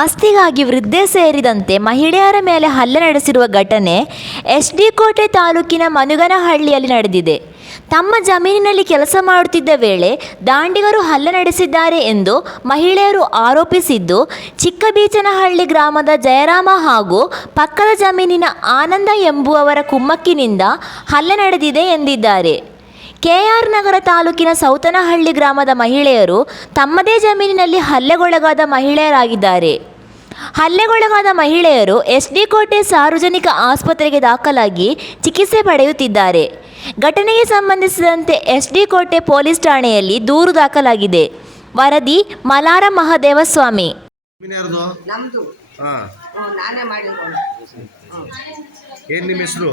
ಆಸ್ತಿಗಾಗಿ ವೃದ್ಧೆ ಸೇರಿದಂತೆ ಮಹಿಳೆಯರ ಮೇಲೆ ಹಲ್ಲೆ ನಡೆಸಿರುವ ಘಟನೆ ಎಚ್.ಡಿ. ಕೋಟೆ ತಾಲೂಕಿನ ಮನುಗನಹಳ್ಳಿಯಲ್ಲಿ ನಡೆದಿದೆ. ತಮ್ಮ ಜಮೀನಿನಲ್ಲಿ ಕೆಲಸ ಮಾಡುತ್ತಿದ್ದ ವೇಳೆ ದಾಂಡಿಗರು ಹಲ್ಲೆ ನಡೆಸಿದ್ದಾರೆ ಎಂದು ಮಹಿಳೆಯರು ಆರೋಪಿಸಿದ್ದು, ಚಿಕ್ಕಬೀಚನಹಳ್ಳಿ ಗ್ರಾಮದ ಜಯರಾಮ ಹಾಗೂ ಪಕ್ಕದ ಜಮೀನಿನ ಆನಂದ ಎಂಬುವವರ ಕುಮ್ಮಕ್ಕಿನಿಂದ ಹಲ್ಲೆ ನಡೆದಿದೆ ಎಂದಿದ್ದಾರೆ. ಕೆ.ಆರ್. ನಗರ ತಾಲೂಕಿನ ಸೌತನಹಳ್ಳಿ ಗ್ರಾಮದ ಮಹಿಳೆಯರು ತಮ್ಮದೇ ಜಮೀನಿನಲ್ಲಿ ಹಲ್ಲೆಗೊಳಗಾದ ಮಹಿಳೆಯರಾಗಿದ್ದಾರೆ. ಹಲ್ಲೆಗೊಳಗಾದ ಮಹಿಳೆಯರು ಎಚ್.ಡಿ. ಕೋಟೆ ಸಾರ್ವಜನಿಕ ಆಸ್ಪತ್ರೆಗೆ ದಾಖಲಾಗಿ ಚಿಕಿತ್ಸೆ ಪಡೆಯುತ್ತಿದ್ದಾರೆ. ಘಟನೆಗೆ ಸಂಬಂಧಿಸಿದಂತೆ ಎಚ್.ಡಿ. ಕೋಟೆ ಪೊಲೀಸ್ ಠಾಣೆಯಲ್ಲಿ ದೂರು ದಾಖಲಾಗಿದೆ. ವರದಿ ಮಲಾರ ಮಹದೇವಸ್ವಾಮಿ. ನಮ್ದು ನಾನೇ ಮಾಡಿರೋದು. ಏನು ನಿಮ್ಮ ಹೆಸರು?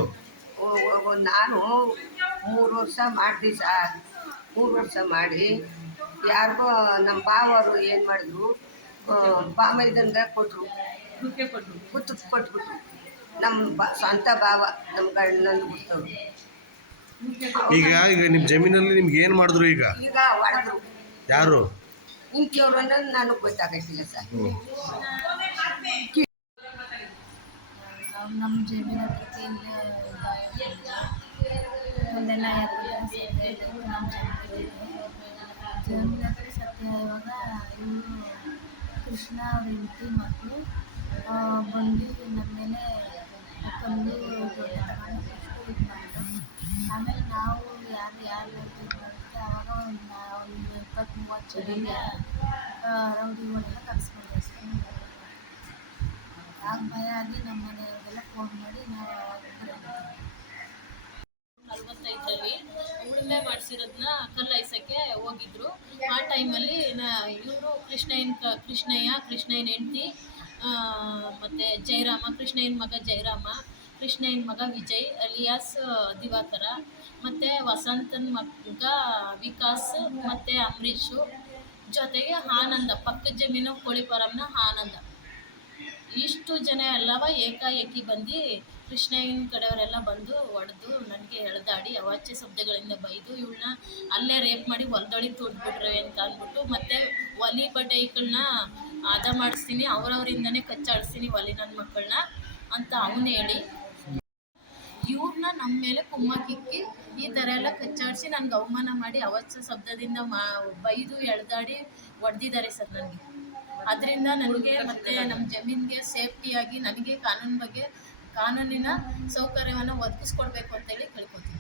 ನಾನು 3 ವರ್ಷ ಮಾಡಿದೆ ಸರ್. 3 ವರ್ಷ ಮಾಡಿ ಯಾರಿಗೋ ನಮ್ಮ ಬಾವರು ಏನು ಮಾಡಿದ್ರು, ಬಾಮೈದಂಗೆ ಕೊಟ್ಟರು, ಕೊಟ್ಬಿಟ್ರು. ನಮ್ಮ ಸ್ವಂತ ಭಾವ ನಮ್ಮ ಗಂಡನಂದು ಬಿಡ್ತವ್ರು. ಈಗ ನಿಮ್ಮ ಜಮೀನಲ್ಲಿ ನಿಮ್ಗೆ ಏನು ಮಾಡಿದ್ರು? ಈಗ ಹೊಡೆದ್ರು. ಯಾರು? ಇಂಥವ್ರು ಅನ್ನೋದು ನನಗೆ ಗೊತ್ತಾಗತ್ತಿಲ್ಲ ಸರ್. ನಮ್ಮ ಜಮೀನು ಹತ್ರಕ್ಕೆ ಇಲ್ಲೆಲ್ಲ ನಮ್ಮ ಜಮೀನು ಹತ್ರ ಸತ್ಯ. ಇವಾಗ ಇವರು ಕೃಷ್ಣ ಅವ್ರ ಹೆಂಡತಿ ಮಕ್ಕಳು ಬಂದು ನಮ್ಮ ಮೇಲೆ ತಂದು ದೊಡ್ಡ ತಗೊಂಡು ಇದು ಮಾಡಿದ್ರು. ಆಮೇಲೆ ನಾವು ಯಾರು ಇದು ಮಾಡುತ್ತೆ ಆವಾಗ ಒಂದು 20-30 ಜನಗೆ ರೌಡಿಗಳೆಲ್ಲ ಕರೆಸ್ಕೊಂಡ್ರು ಸರ್. ಆಗ ಭಯ ಆಗಿ ನಮ್ಮ ಮನೆಯವ್ರಿಗೆಲ್ಲ ಫೋನ್ ಮಾಡಿ ನಾವು 45ರಲ್ಲಿ ಉಳುಮೆ ಮಾಡಿಸಿರೋದನ್ನ ಕಲ್ಲಾಯ್ಸೋಕ್ಕೆ ಹೋಗಿದ್ರು. ಆ ಟೈಮಲ್ಲಿ ಇವರು ಕೃಷ್ಣಯ್ಯನ ಹೆಂಡತಿ ಮತ್ತು ಜಯರಾಮ, ಕೃಷ್ಣಯ್ಯನ ಮಗ ಜಯರಾಮ, ಕೃಷ್ಣಯ್ಯನ ಮಗ ವಿಜಯ್ ಅಲಿಯಾಸ್ ದಿವಾಕರ, ಮತ್ತು ವಸಂತನ ಮಗ ವಿಕಾಸ್ ಮತ್ತು ಅಂಬರೀಷು, ಜೊತೆಗೆ ಆನಂದ, ಪಕ್ಕದ ಜಮೀನು ಕೋಳಿಫಾರಮ್ನ ಆನಂದ. ಇಷ್ಟು ಜನ ಎಲ್ಲವ ಏಕಾಏಕಿ ಬಂದು ಕೃಷ್ಣಯ್ಯನ ಕಡೆಯವರೆಲ್ಲ ಬಂದು ಹೊಡೆದು ನನಗೆ ಎಳೆದಾಡಿ ಅವಾಚ್ಯ ಶಬ್ದಗಳಿಂದ ಬೈದು ಇವಳನ್ನ ಅಲ್ಲೇ ರೇಪ್ ಮಾಡಿ ಹೊಲದೊಳಗೆ ತುಳಿದ್ಬಿಟ್ರೆ ಅಂತ ಅಂದ್ಬಿಟ್ಟು, ಮತ್ತು ಒಲಿ ಬಡ್ಡೆಗಳನ್ನ ಹದ ಮಾಡಿಸ್ತೀನಿ, ಅವರವರಿಂದನೇ ಕಚ್ಚಾಡಿಸ್ತೀನಿ ಒಲಿ ನನ್ನ ಮಕ್ಕಳನ್ನ ಅಂತ ಅವನು ಹೇಳಿ ಇವ್ರನ್ನ ನಮ್ಮ ಮೇಲೆ ಕುಮ್ಮಕ್ಕಿಕ್ಕಿ ಈ ಥರ ಎಲ್ಲ ಕಚ್ಚಾಡಿಸಿ ನನಗೆ ಅವಮಾನ ಮಾಡಿ ಅವಾಚ್ಯ ಶಬ್ದದಿಂದ ಬೈದು ಎಳೆದಾಡಿ ಹೊಡೆದಿದ್ದಾರೆ ಸರ್ ನನಗೆ. ಅದರಿಂದ ನನಗೆ ಮತ್ತು ನಮ್ಮ ಜಮೀನಿಗೆ ಸೇಫ್ಟಿಯಾಗಿ ನನಗೆ ಕಾನೂನಿನ ಸೌಕರ್ಯವನ್ನು ಒದಗಿಸ್ಕೊಡ್ಬೇಕು ಅಂತೇಳಿ ಕೇಳ್ಕೊತೀನಿ.